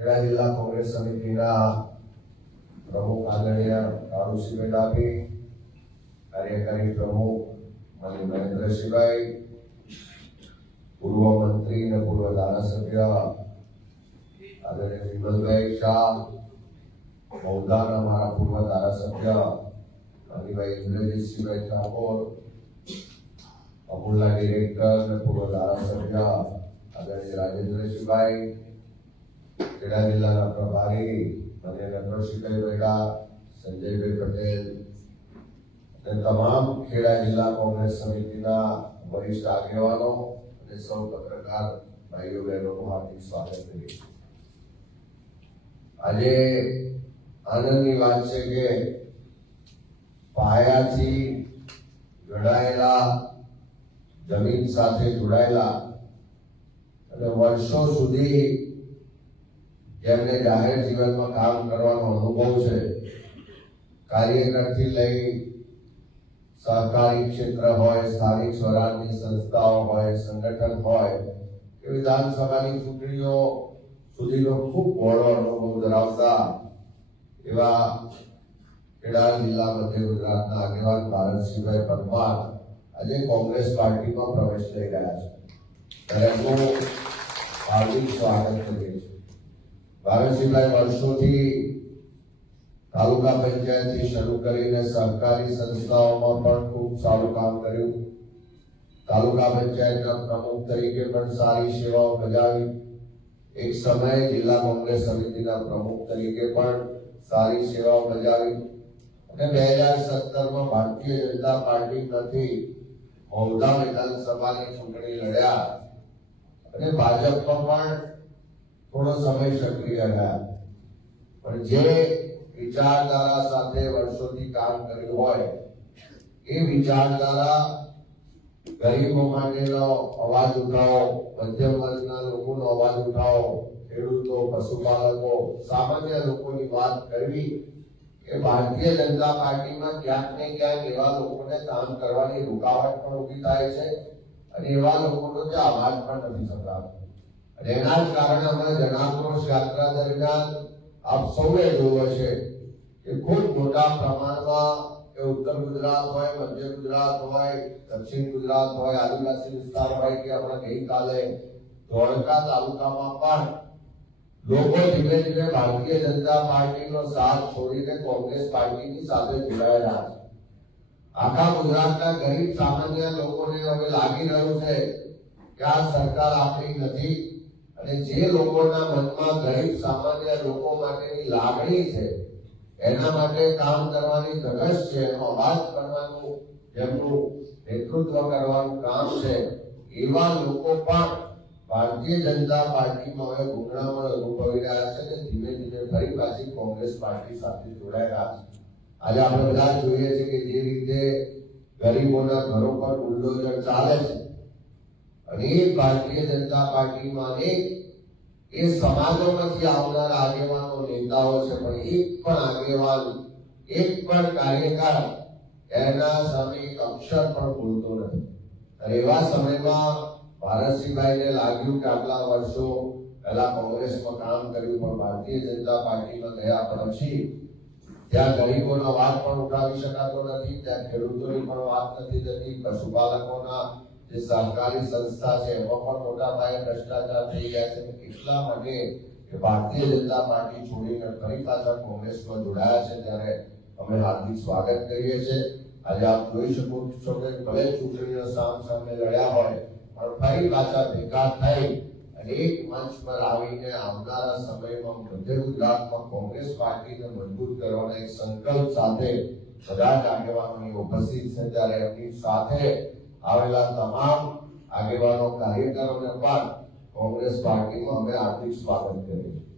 ખેડા જિલ્લા કોંગ્રેસ સમિતિના પ્રમુખ આદરણીય કાળુસિંહ ડાભી, કાર્યકારી પ્રમુખ માનનીય મહેન્દ્રસિંહભાઈ, પૂર્વ મંત્રી અને પૂર્વ ધારાસભ્ય આદરણીય વિમલભાઈ શાહ, મૌદાના મારા પૂર્વ ધારાસભ્ય માનીભાઈ ઇન્દ્રજીતસિંહભાઈ ઠાકોર, અમૂલના ડિરેક્ટર અને પૂર્વ ધારાસભ્ય આદરણીય રાજેન્દ્રસિંહભાઈ, ખેડા જિલ્લાના પ્રભારી માનનીય નટવરસિંહભાઈ બેડા, સંજયભાઈ પટેલ અને તમામ ખેડા જિલ્લા કોંગ્રેસ સમિતિના વરિષ્ઠ આગેવાનો અને સૌ પત્રકાર ભાઈઓ બહેનોનું હાર્દિક સ્વાગત કરીએ છીએ. આજે આનંદની વાત છે કે પાયાથી જોડાયેલા, જમીન સાથે જોડાયેલા અને વર્ષો સુધી જેમને જાહેર જીવનમાં કામ કરવાનો અનુભવ છે, કાર્યકરથી લઈ સહકારી ક્ષેત્ર હોય, સ્થાનિક સ્વરાજની સંસ્થાઓ હોય, સંગઠન હોય કે વિધાનસભાની ચૂંટણીઓ સુધીનો ખૂબ બહોળો અનુભવ ધરાવતા એવા ખેડા જિલ્લા મધ્ય ગુજરાતના આગેવાન ભારતસિંહભાઈ પરમાર આજે કોંગ્રેસ પાર્ટીમાં પ્રવેશ લઈ રહ્યા છે. ત્યારે એમનું હાર્દિક સ્વાગત કરીએ છીએ. ભારતસિંહભાઈ વર્ષોથી તાલુકા પંચાયતથી શરૂ કરીને સહકારી સંસ્થાઓમાં પણ ખૂબ સારું કામ કર્યું. તાલુકા પંચાયતના પ્રમુખ તરીકે પણ સારી સેવાઓ બજાવી. એક સમયે જિલ્લા કોંગ્રેસ સમિતિના પ્રમુખ તરીકે પણ સારી સેવાઓ બજાવી અને 2017માં ભારતીય જનતા પાર્ટીમાંથી મૌદા વિધાનસભાની ચૂંટણી લડ્યા અને ભાજપમાં પણ થોડો સમય સક્રિય રહ્યા. પણ જે વિચારધારા સાથે વર્ષોથી કામ કર્યું હોય એ વિચારધારા ગરીબો માટેનો અવાજ ઉઠાવો, મધ્યમ વર્ગના લોકોનો અવાજ ઉઠાવો, ખેડૂતો, પશુપાલકો, સામાન્ય લોકોની વાત કરવી એ ભારતીય જનતા પાર્ટીમાં ક્યાંક ને ક્યાંક એવા લોકોને કામ કરવાની રૂકાવટ પણ ઊભી થાય છે અને એવા લોકોનો જે અવાજ પણ નથી સંભળાતો. અને એના જ કારણે હમણાં જનાક્રોશ યાત્રા દરમિયાન આપ સૌએ જોયું છે કે ખૂબ મોટા પ્રમાણમાં ઉત્તર ગુજરાત હોય, મધ્ય ગુજરાત હોય, દક્ષિણ ગુજરાત હોય, આદિવાસી વિસ્તાર હોય કે હમણાં ગઈકાલે ધોળકા તાલુકામાં પણ લોકો ધીમે ધીમે ભારતીય જનતા પાર્ટીનો સાથ છોડીને કોંગ્રેસ પાર્ટીની સાથે જોડાયેલા છે. આખા ગુજરાતના ગરીબ સામાન્ય લોકોને હવે લાગી રહ્યું છે કે આ સરકાર આપણી નથી અને જે લોકોના મનમાં ગરીબ સામાન્ય લોકો માટેની લાગણી છે, એના માટે કામ કરવાની ધગશ છે, એનો અવાજ કરવાનું, જેમનું નેતૃત્વ કરવાનું કામ છે, એવા લોકો પણ ભારતીય જનતા પાર્ટીમાં હવે ગુંગળામણ અનુભવી રહ્યા છે અને ધીમે ધીમે ફરી પાછી કોંગ્રેસ પાર્ટી સાથે જોડાયેલા છે. આજે આપણે બધા જોઈએ છે કે જે રીતે ગરીબોના ઘરો પર બુલડોઝર ચાલે છે અને એ ભારતીય જનતા પાર્ટીમાં એ સમાજોમાંથી આવનાર આગેવાનો, નેતાઓ છે, પણ એક પણ આગેવાન, એક પણ કાર્યકર એના સામે એક અક્ષર પણ બોલતો નથી. અને એવા સમયમાં ભારતસિંહભાઈને લાગ્યું કે આટલા વર્ષો પહેલા કોંગ્રેસમાં કામ કર્યું પણ ભારતીય જનતા પાર્ટીમાં ગયા પછી ત્યાં ગરીબોનો વાત પણ ઉઠાવી શકાતો નથી, ત્યાં ખેડૂતોની પણ વાત નથી થતી, પશુપાલકોના જે સહકારી સંસ્થા છે એમાં પણ મોટા પાયે ભ્રષ્ટાચાર થઈ ગયા છે. એટલા માટે કે ભારતીય જનતા પાર્ટી છોડીને ફરી પાછા કોંગ્રેસમાં જોડાયા છે ત્યારે અમે હાર્દિક સ્વાગત કરીએ છીએ. આજે આપ જોઈ શકો છો કે ભલે ચૂંટણીઓ સામે લડ્યા હોય પણ ફરી પાછા ભેગા થઈ અને એક મંચ પર આવીને આવનારા સમયમાં મધ્ય ગુજરાતમાં કોંગ્રેસ પાર્ટીને મજબૂત કરવાના એક સંકલ્પ સાથે બધા જ આગેવાનો ઉપસ્થિત છે. ત્યારે એમની સાથે આવેલા તમામ આગેવાનો, કાર્યકરોને પણ કોંગ્રેસ પાર્ટીમાં અમે હાર્દિક સ્વાગત કરીએ છીએ.